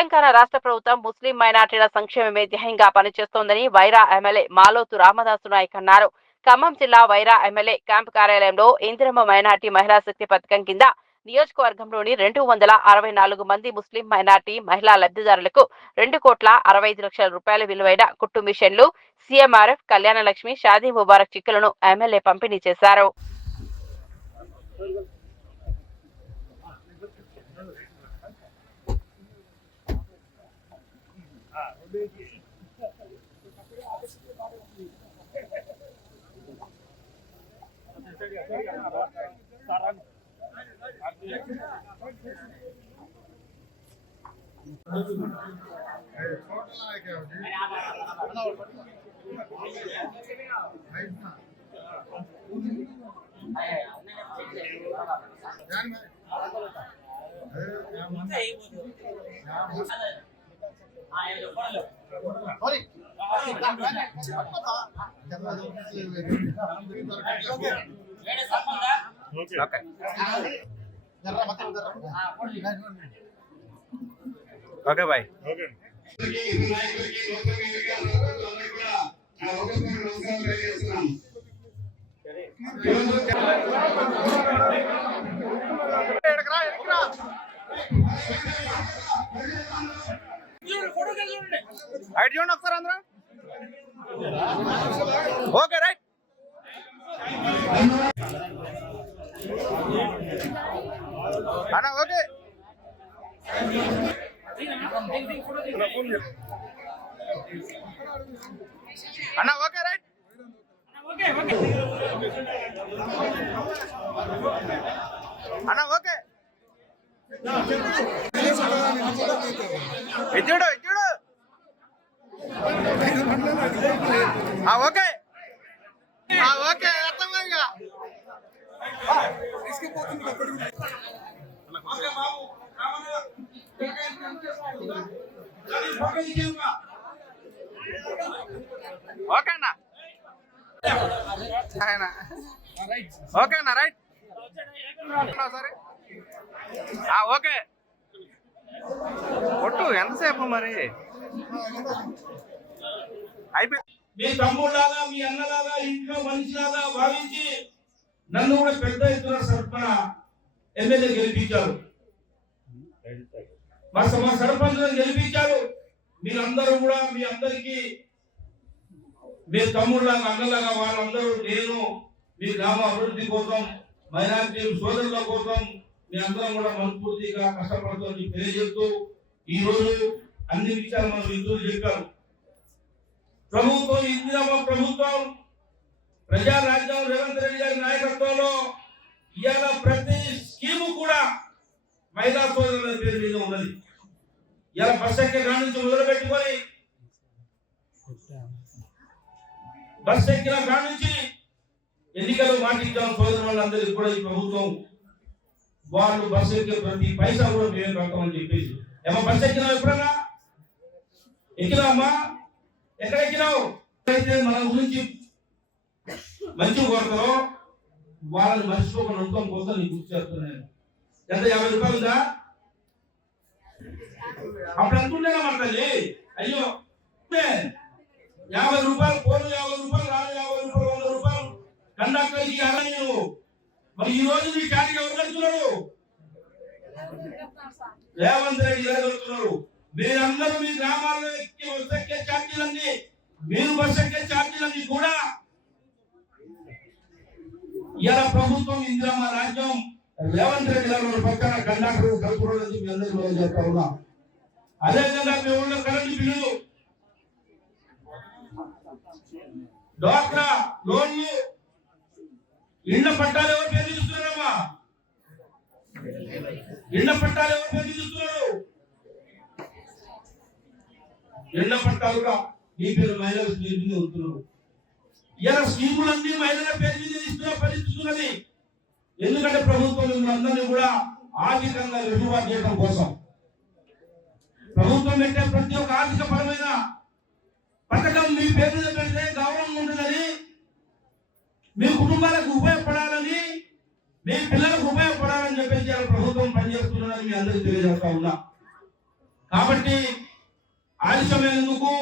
తెలంగాణ రాష్ట్ర ప్రభుత్వం ముస్లిం మైనార్టీల సంక్షేమమే ధ్యేయంగా పనిచేస్తోందని వైరా ఎమ్మెల్యే మాలోతు రామదాసు నాయక్ అన్నారు. ఖమ్మం జిల్లా వైరా ఎమ్మెల్యే క్యాంపు కార్యాలయంలో ఇందిరమ్మ మైనార్టీ మహిళా శక్తి పథకం కింద నియోజకవర్గంలోని 264 మంది ముస్లిం మైనార్టీ మహిళా లబ్ధిదారులకు 2,65,00,000 రూపాయల విలువైన కుట్టు మిషన్లు, సీఎంఆర్ఎఫ్, కళ్యాణ లక్ష్మి, షాదీ ముబారక్ చిక్కులను ఎమ్మెల్యే పంపిణీ చేశారు. Okay bye. రైట్ చూడండి ఒకసారి అందరూ. Okay right. అన్న ఓకే. అన్న ఓకే రైట్. అన్న ఓకే. ఇచ్చుడు ఇచ్చుడు. ఓకే ఓకే అర్థమైందిగా. ఓకేనా ఓకేనా రైట్. సరే ఓకే కొట్టు. ఎంతసేపు మరి అయిపోయి మీ తమ్ముళ్ళలాగా మీ అన్నలాగా ఇంట్లో మనిషిలాగా భావించి నన్ను కూడా పెద్ద ఎత్తున సర్పణ ఎమ్మెల్యే గెలిపించారు. మా సర్పంచులను గెలిపించారు. మీరందరూ కూడా మీ అందరికీ మీ తమ్ముళ్ళలాగా అన్నలాగా వాళ్ళందరూ నేను మీ గ్రామ అభివృద్ధి కోసం మైనారిటీ సోదరుల కోసం మీ అందరం కూడా మనస్ఫూర్తిగా కష్టపడుతుంది తెలియజేస్తూ ఈ రోజు అన్ని విషయాలు మనం మిత్రులు చెప్పారు. ప్రభుత్వం ఇందిరమ్మ ప్రభుత్వం ప్రజా రాజ్యం రేవంత్ రెడ్డి గారి నాయకత్వంలో ఇవాళ ప్రతి స్కీము కూడా మహిళా సోదరుల పేరు మీద ఉన్నది. ఇవాళ బస్ ఎక్కే కాడ నుంచి మొదలుపెట్టుకొని బస్ ఎక్కిన కాడ నుంచి ఎన్నికలు మాటించాం సోదరులందరికీ కూడా ఈ ప్రభుత్వం వాళ్ళు బస్సు ఎక్కే ప్రతి పైసా కూడా మేము కడతామని చెప్పేసి. ఏమో బస్సు ఎక్కినావు ఎప్పుడన్నా? ఎక్కినావమ్మా? ఎక్కడ ఎక్కినావు? అయితే మన గురించి మంచి కొడతారో వాళ్ళని మర్చిపోకుండా ఉండటం కోసం నీకు గుర్తు చేస్తున్నాను. ఎంత 50 రూపాయలు ఉందా? అప్పుడు అనుకుంటేనా మన తల్లి అయ్యో 50 రూపాయలు పోను, 50 రూపాయలు రాను, 50 రూపాయలు 100 రూపాయలు కండక్టర్కి అలాగే నువ్వు. మరి ఈ రోజు మీ చాటికి ఎవరు కడుతున్నారు? రేవంత్ రెడ్డి గారు కడుతున్నారు. మీరందరూ మీ గ్రామాల్లో బస్ ఎక్కే ఛార్జీలన్నీ, మీరు బస్ ఎక్కే ఛార్జీలన్నీ కూడా ఇలా ప్రభుత్వం ఇందిరమ్మ రాజ్యం రేవంత్ రెడ్డి గారు పక్కన కండక్టర్ కలుపుకోవడం మీ అందరూ చెప్తా ఉన్నా. అదేవిధంగా మీ ఊళ్ళో కరెంటు బిల్లులు, డ్వాక్రా లోన్లు, ఇళ్ల పట్టాలు ఎవరు పేరు చూస్తున్నారమ్మా? ఇళ్ల పట్టాలు ఎవరు పేరు చూస్తున్నారు? ఇళ్ల పట్టాలుగా మీ పేరు మహిళల పేరు మీద ఉంటున్నారు. ఇలా స్కీములన్నీ మహిళల పేరు మీద ఇస్తున్న పరిస్థితి ఉన్నది. ఎందుకంటే ప్రభుత్వం మిమ్మల్ని కూడా ఆర్థికంగా వెసులుబాటు చేయడం కోసం ప్రభుత్వం పెట్టే ప్రతి ఒక్క ఆర్థిక పరమైన పథకం మీ పేరు మీద పెడితే గౌరవం ఉంటుందని, మీ కుటుంబాలకు ఉపయోగపడాలని, మీ పిల్లలకు ఉపయోగపడాలని చెప్పేసి ప్రభుత్వం పనిచేస్తున్నదని మీ అందరికీ తెలియజేస్తా ఉన్నా. కాబట్టి ఆలస్యమైనందుకు